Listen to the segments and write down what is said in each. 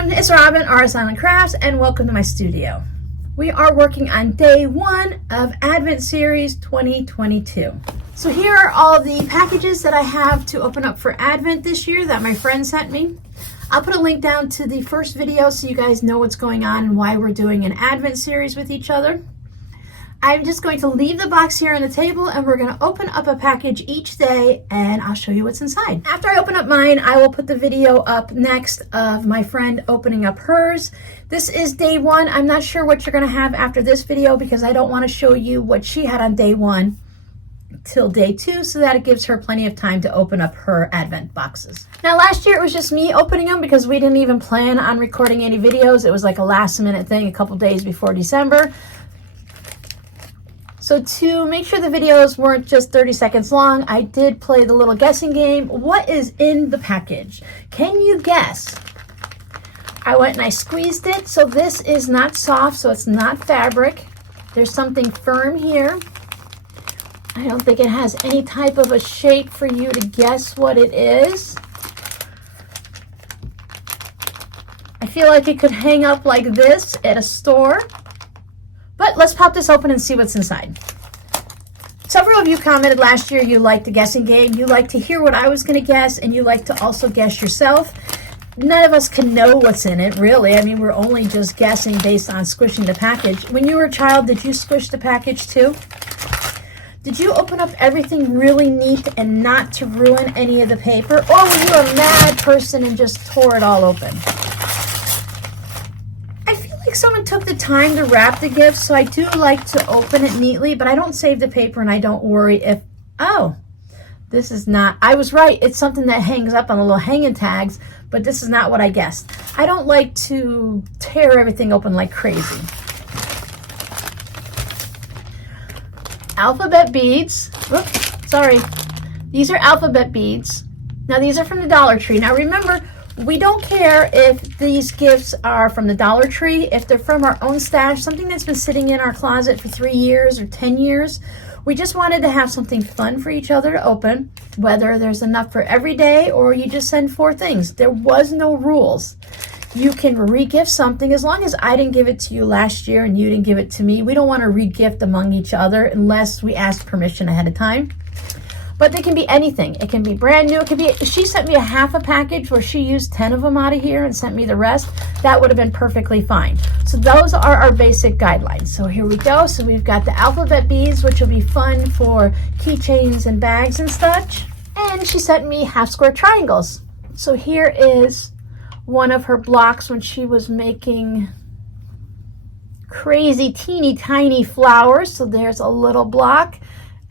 everyone, it's Robin, Art Silent Crafts, and welcome to my studio. We are working on day 1 of Advent Series 2022. So here are all the packages that I have to open up for Advent this year that my friend sent me. I'll put a link down to the first video so you guys know what's going on and why we're doing an Advent series with each other. I'm just going to leave the box here on the table and we're going to open up a package each day and I'll show you what's inside. After I open up mine, I will put the video up next of my friend opening up hers. This is day 1. I'm not sure what you're going to have after this video because I don't want to show you what she had on day 1 till day 2 so that it gives her plenty of time to open up her Advent boxes. Now last year it was just me opening them because we didn't even plan on recording any videos. It was like a last minute thing a couple days before December. So to make sure the videos weren't just 30 seconds long, I did play the little guessing game. What is in the package? Can you guess? I went and I squeezed it. So this is not soft, so it's not fabric. There's something firm here. I don't think it has any type of a shape for you to guess what it is. I feel like it could hang up like this at a store. But let's pop this open and see what's inside. Several of you commented last year you liked the guessing game. You liked to hear what I was going to guess, and you like to also guess yourself. None of us can know what's in it, really. I mean, we're only just guessing based on squishing the package. When you were a child, did you squish the package too? Did you open up everything really neat and not to ruin any of the paper? Or were you a mad person and just tore it all open? Someone took the time to wrap the gift, so I do like to open it neatly, but I don't save the paper and I don't worry if, oh, this is not, I was right, it's something that hangs up on the little hanging tags, but this is not what I guessed. I don't like to tear everything open like crazy. Alphabet beads. Whoops, sorry. These are alphabet beads. Now these are from the Dollar Tree. Now remember, we don't care if these gifts are from the Dollar Tree, if they're from our own stash, something that's been sitting in our closet for 3 years or 10 years. We just wanted to have something fun for each other to open, whether there's enough for every day or you just send 4 things. There was no rules. You can re-gift something as long as I didn't give it to you last year and you didn't give it to me. We don't want to re-gift among each other unless we ask permission ahead of time. But they can be anything. It can be brand new. It could be, she sent me a half a package where she used 10 of them out of here and sent me the rest. That would have been perfectly fine. So those are our basic guidelines. So here we go. So we've got the alphabet beads, which will be fun for keychains and bags and such. And she sent me half square triangles. So here is one of her blocks when she was making crazy teeny tiny flowers. So there's a little block.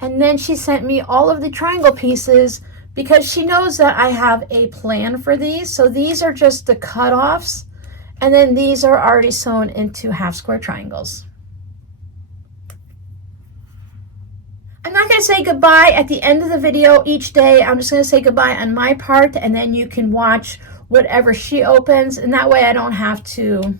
And then she sent me all of the triangle pieces because she knows that I have a plan for these. So these are just the cutoffs, and then these are already sewn into half square triangles. I'm not going to say goodbye at the end of the video each day. I'm just going to say goodbye on my part, and then you can watch whatever she opens, and that way I don't have to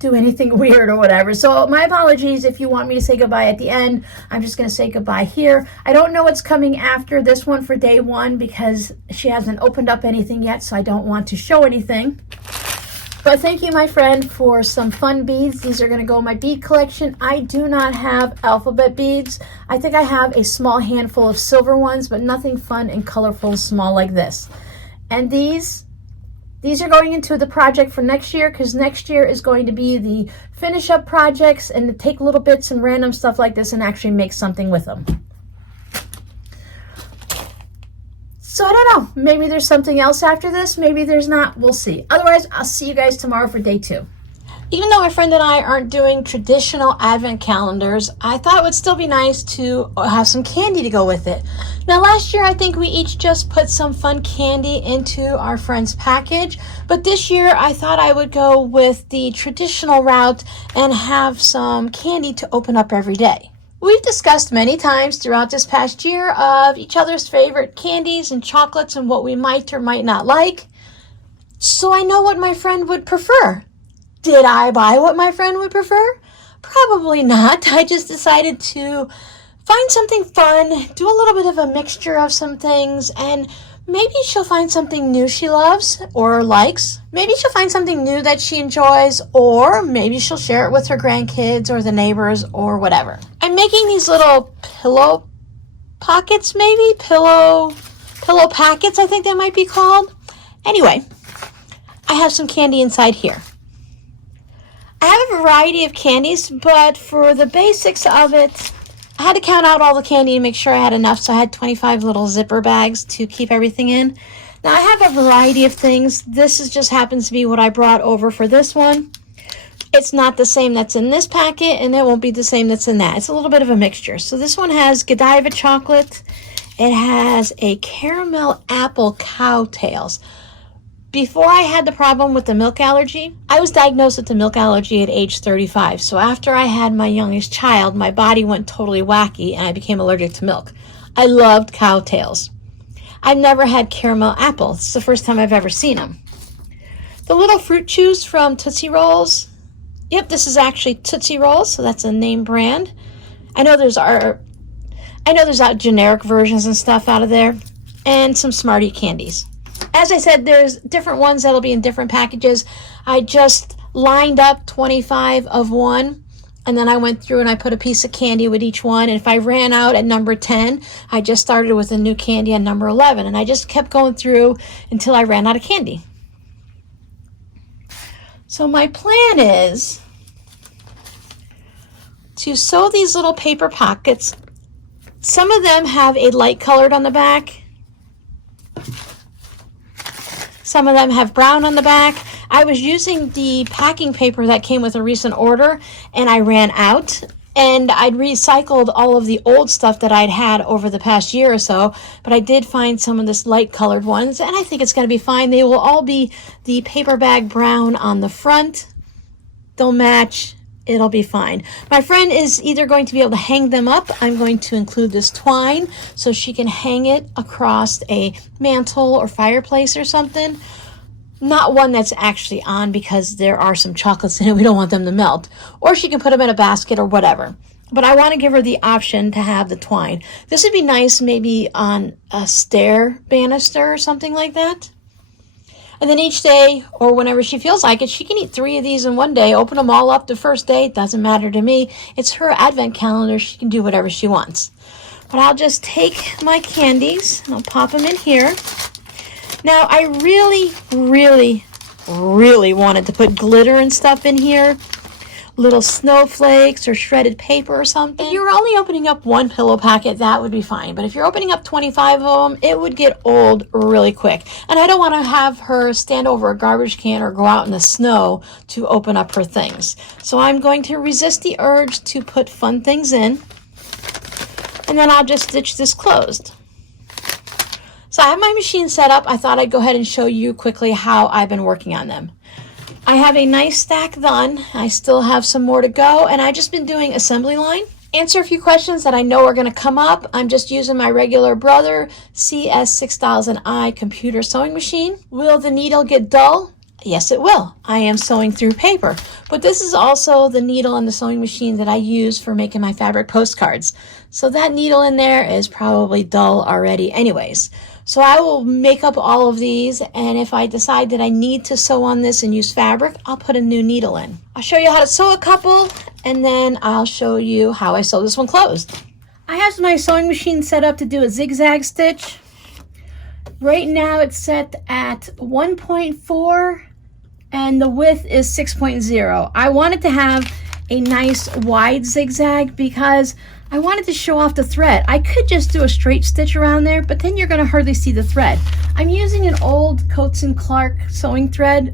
do anything weird or whatever. So my apologies if you want me to say goodbye at the end. I'm just going to say goodbye here. I don't know what's coming after this one for day 1 because she hasn't opened up anything yet, so I don't want to show anything. But thank you, my friend, for some fun beads. These are going to go in my bead collection. I do not have alphabet beads. I think I have a small handful of silver ones, but nothing fun and colorful and small like this. And these are going into the project for next year because next year is going to be the finish up projects and to take little bits and random stuff like this and actually make something with them. So I don't know, maybe there's something else after this, maybe there's not, we'll see. Otherwise, I'll see you guys tomorrow for day 2. Even though my friend and I aren't doing traditional Advent calendars, I thought it would still be nice to have some candy to go with it. Now last year I think we each just put some fun candy into our friend's package, but this year I thought I would go with the traditional route and have some candy to open up every day. We've discussed many times throughout this past year of each other's favorite candies and chocolates and what we might or might not like, so I know what my friend would prefer. Did I buy what my friend would prefer? Probably not. I just decided to find something fun, do a little bit of a mixture of some things, and Maybe she'll find something new she loves or likes. Maybe she'll find something new that she enjoys, or maybe she'll share it with her grandkids or the neighbors or whatever. I'm making these little pillow pockets, maybe? Pillow packets, I think they might be called. Anyway, I have some candy inside here. I have a variety of candies, but for the basics of it, I had to count out all the candy and make sure I had enough, so I had 25 little zipper bags to keep everything in. Now, I have a variety of things. This just happens to be what I brought over for this one. It's not the same that's in this packet, and it won't be the same that's in that. It's a little bit of a mixture. So this one has Godiva chocolate. It has a caramel apple cowtails. Before I had the problem with the milk allergy, I was diagnosed with the milk allergy at age 35. So after I had my youngest child, my body went totally wacky and I became allergic to milk. I loved cowtails. I've never had caramel apple. It's the first time I've ever seen them. The little fruit chews from Tootsie Rolls. Yep, this is actually Tootsie Rolls, so that's a name brand. I know there's out generic versions and stuff out of there, and some Smartie candies. As I said, there's different ones that'll be in different packages. I just lined up 25 of one, and then I went through and I put a piece of candy with each one. And if I ran out at number 10, I just started with a new candy at number 11. And I just kept going through until I ran out of candy. So my plan is to sew these little paper pockets. Some of them have a light colored on the back. Some of them have brown on the back. I was using the packing paper that came with a recent order, and I ran out. And I'd recycled all of the old stuff that I'd had over the past year or so, but I did find some of this light colored ones, and I think it's going to be fine. They will all be the paper bag brown on the front. They'll match. It'll be fine. My friend is either going to be able to hang them up. I'm going to include this twine so she can hang it across a mantle or fireplace or something. Not one that's actually on because there are some chocolates in it. We don't want them to melt. Or she can put them in a basket or whatever. But I want to give her the option to have the twine. This would be nice maybe on a stair banister or something like that. And then each day, or whenever she feels like it, she can eat 3 of these in one day, open them all up the first day. It doesn't matter to me. It's her advent calendar. She can do whatever she wants. But I'll just take my candies and I'll pop them in here. Now, I really wanted to put glitter and stuff in here. Little snowflakes or shredded paper or something. If you were only opening up one pillow packet, that would be fine. But if you're opening up 25 of them, it would get old really quick. And I don't want to have her stand over a garbage can or go out in the snow to open up her things. So I'm going to resist the urge to put fun things in. And then I'll just stitch this closed. So I have my machine set up. I thought I'd go ahead and show you quickly how I've been working on them. I have a nice stack done. I still have some more to go, and I've just been doing assembly line. Answer a few questions that I know are going to come up. I'm just using my regular Brother CS6000i computer sewing machine. Will the needle get dull? Yes, it will. I am sewing through paper, but this is also the needle and the sewing machine that I use for making my fabric postcards. So that needle in there is probably dull already anyways. So I will make up all of these, and if I decide that I need to sew on this and use fabric, I'll put a new needle in. I'll show you how to sew a couple, and then I'll show you how I sew this one closed. I have my sewing machine set up to do a zigzag stitch. Right now it's set at 1.4 and the width is 6.0. I wanted to have a nice wide zigzag because I wanted to show off the thread. I could just do a straight stitch around there, but then you're going to hardly see the thread. I'm using an old Coats & Clark sewing thread,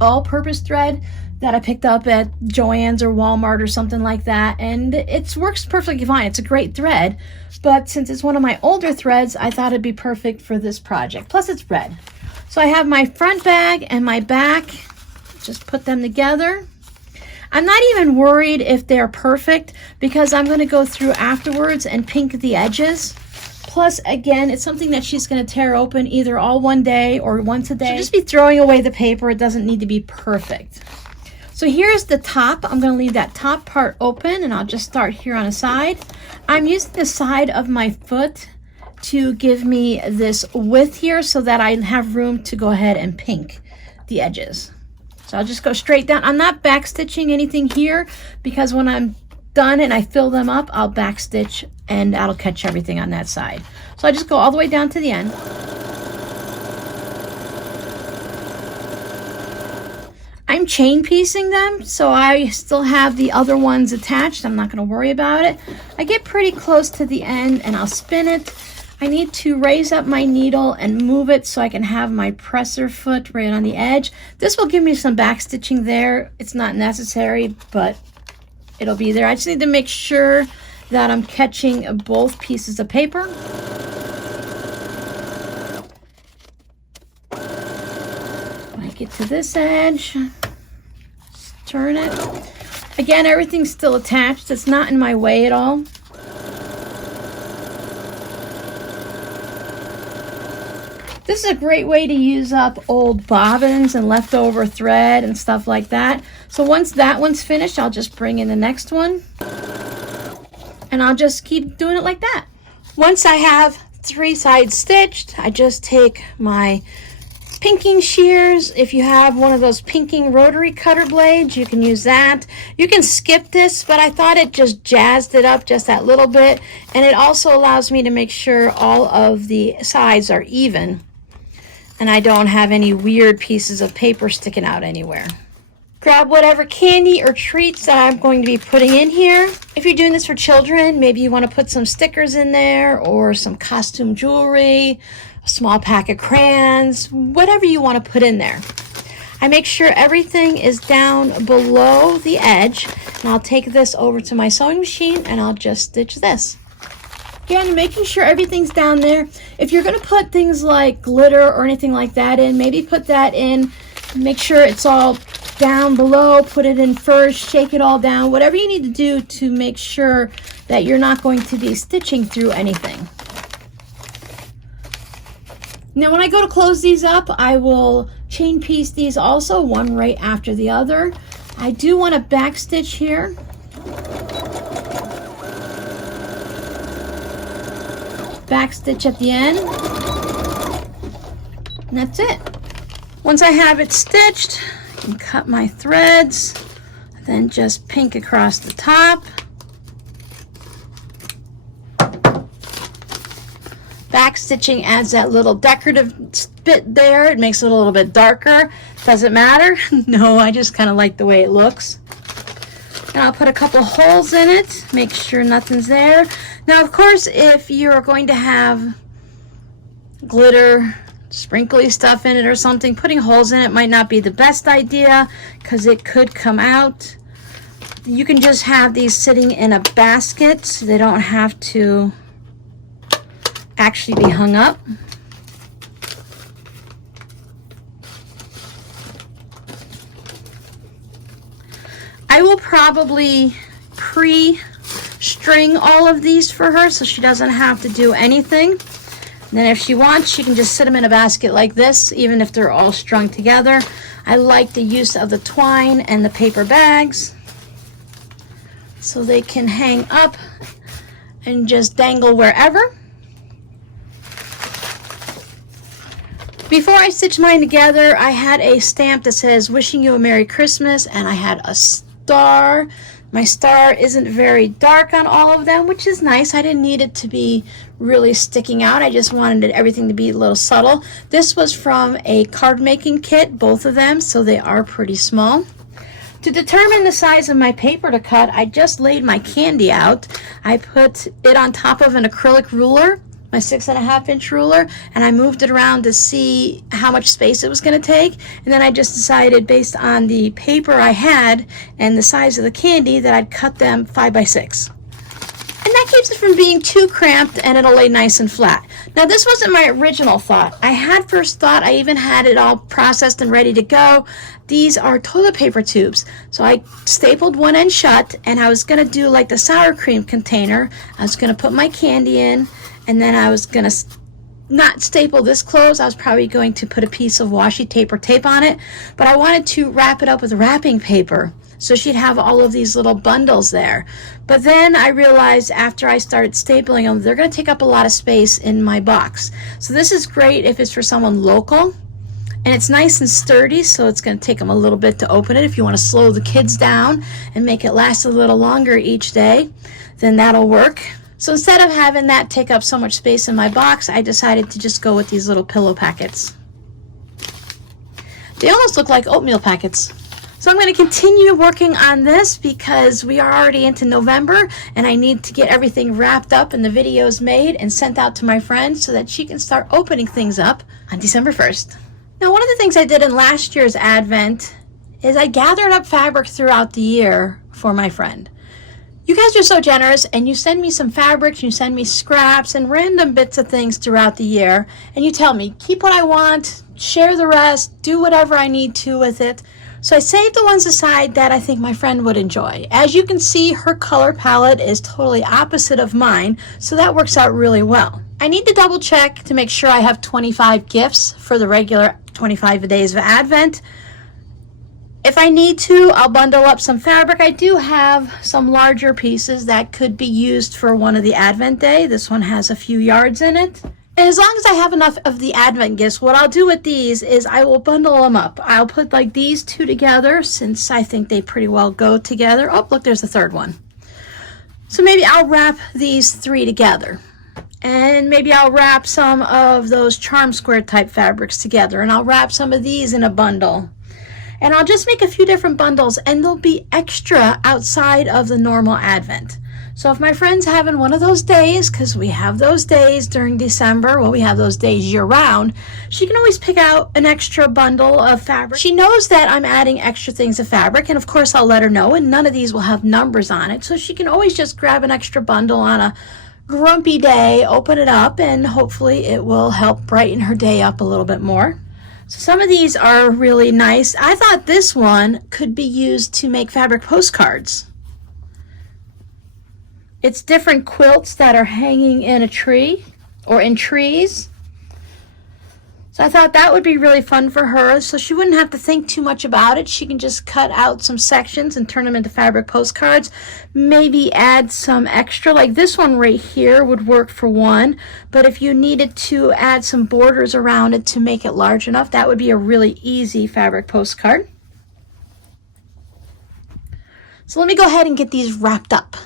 all-purpose thread that I picked up at Joann's or Walmart or something like that, and it works perfectly fine. It's a great thread, but since it's one of my older threads, I thought it'd be perfect for this project. Plus, it's red. So I have my front bag and my back. Just put them together. I'm not even worried if they're perfect because I'm going to go through afterwards and pink the edges. Plus, again, it's something that she's going to tear open either all one day or once a day. She'll just be throwing away the paper. It doesn't need to be perfect. So here's the top. I'm going to leave that top part open, and I'll just start here on the side. I'm using the side of my foot to give me this width here so that I have room to go ahead and pink the edges. So I'll just go straight down. I'm not back stitching anything here because when I'm done and I fill them up, I'll back stitch and that'll catch everything on that side. So I just go all the way down to the end. I'm chain piecing them, so I still have the other ones attached. I'm not going to worry about it. I get pretty close to the end and I'll spin it. I need to raise up my needle and move it so I can have my presser foot right on the edge. This will give me some back stitching there. It's not necessary, but it'll be there. I just need to make sure that I'm catching both pieces of paper. When I get to this edge, just turn it. Again, everything's still attached. It's not in my way at all. This is a great way to use up old bobbins and leftover thread and stuff like that. So once that one's finished, I'll just bring in the next one. And I'll just keep doing it like that. Once I have 3 sides stitched, I just take my pinking shears. If you have one of those pinking rotary cutter blades, you can use that. You can skip this, but I thought it just jazzed it up just that little bit. And it also allows me to make sure all of the sides are even and I don't have any weird pieces of paper sticking out anywhere. Grab whatever candy or treats that I'm going to be putting in here. If you're doing this for children, maybe you want to put some stickers in there or some costume jewelry, a small pack of crayons, whatever you want to put in there. I make sure everything is down below the edge, and I'll take this over to my sewing machine and I'll just stitch this. Again, making sure everything's down there. If you're going to put things like glitter or anything like that in, maybe put that in. Make sure it's all down below. Put it in first. Shake it all down. Whatever you need to do to make sure that you're not going to be stitching through anything. Now, when I go to close these up, I will chain piece these also, one right after the other. I do want to back stitch here. Back stitch at the end, and that's it. Once I have it stitched, I can cut my threads, then just pink across the top. Back stitching adds that little decorative bit there. It makes it a little bit darker. Does it matter? No, I just kind of like the way it looks. And I'll put a couple holes in it, make sure nothing's there. Now, of course, if you're going to have glitter, sprinkly stuff in it or something, putting holes in it might not be the best idea because it could come out. You can just have these sitting in a basket. So they don't have to actually be hung up. I will probably pre-string all of these for her so she doesn't have to do anything. And then if she wants, she can just sit them in a basket like this, even if they're all strung together. I like the use of the twine and the paper bags so they can hang up and just dangle wherever. Before I stitched mine together, I had a stamp that says wishing you a Merry Christmas, and I had a star. My star isn't very dark on all of them, which is nice. I didn't need it to be really sticking out. I just wanted everything to be a little subtle. This was from a card making kit, both of them, so they are pretty small. To determine the size of my paper to cut, I just laid my candy out. I put it on top of an acrylic ruler, my 6.5 inch ruler, and I moved it around to see how much space it was going to take. And then I just decided, based on the paper I had and the size of the candy, that I'd cut them 5 by 6. And that keeps it from being too cramped, and it'll lay nice and flat. Now, this wasn't my original thought. I had first thought, I even had it all processed and ready to go. These are toilet paper tubes. So I stapled one end shut, and I was going to do like the sour cream container. I was going to put my candy in, and then I was going to not staple this close. I was probably going to put a piece of washi tape or tape on it, but I wanted to wrap it up with wrapping paper so she'd have all of these little bundles there. But then I realized after I started stapling them, they're going to take up a lot of space in my box. So this is great if it's for someone local, and it's nice and sturdy, so it's going to take them a little bit to open it. If you want to slow the kids down and make it last a little longer each day, then that'll work. So instead of having that take up so much space in my box, I decided to just go with these little pillow packets. They almost look like oatmeal packets. So I'm going to continue working on this because we are already into November and I need to get everything wrapped up and the videos made and sent out to my friend so that she can start opening things up on December 1st. Now, one of the things I did in last year's Advent is I gathered up fabric throughout the year for my friend. You guys are so generous, and you send me some fabrics, you send me scraps and random bits of things throughout the year, and you tell me, keep what I want, share the rest, do whatever I need to with it. So I saved the ones aside that I think my friend would enjoy. As you can see, her color palette is totally opposite of mine, so that works out really well. I need to double check to make sure I have 25 gifts for the regular 25 days of Advent. If I need to, I'll bundle up some fabric. I do have some larger pieces that could be used for one of the Advent day. This one has a few yards in it. And as long as I have enough of the Advent gifts, what I'll do with these is I will bundle them up. I'll put like these two together since I think they pretty well go together. Oh, look, there's the third one. So maybe I'll wrap these three together. And maybe I'll wrap some of those charm square type fabrics together. And I'll wrap some of these in a bundle. And I'll just make a few different bundles, and they'll be extra outside of the normal Advent. So if my friend's having one of those days, because we have those days during December, well, we have those days year-round, she can always pick out an extra bundle of fabric. She knows that I'm adding extra things of fabric, and of course I'll let her know, and none of these will have numbers on it, so she can always just grab an extra bundle on a grumpy day, open it up, and hopefully it will help brighten her day up a little bit more. So some of these are really nice. I thought this one could be used to make fabric postcards. It's different quilts that are hanging in a tree or in trees. So I thought that would be really fun for her, so she wouldn't have to think too much about it. She can just cut out some sections and turn them into fabric postcards. Maybe add some extra, like this one right here would work for one, but if you needed to add some borders around it to make it large enough, that would be a really easy fabric postcard. So let me go ahead and get these wrapped up.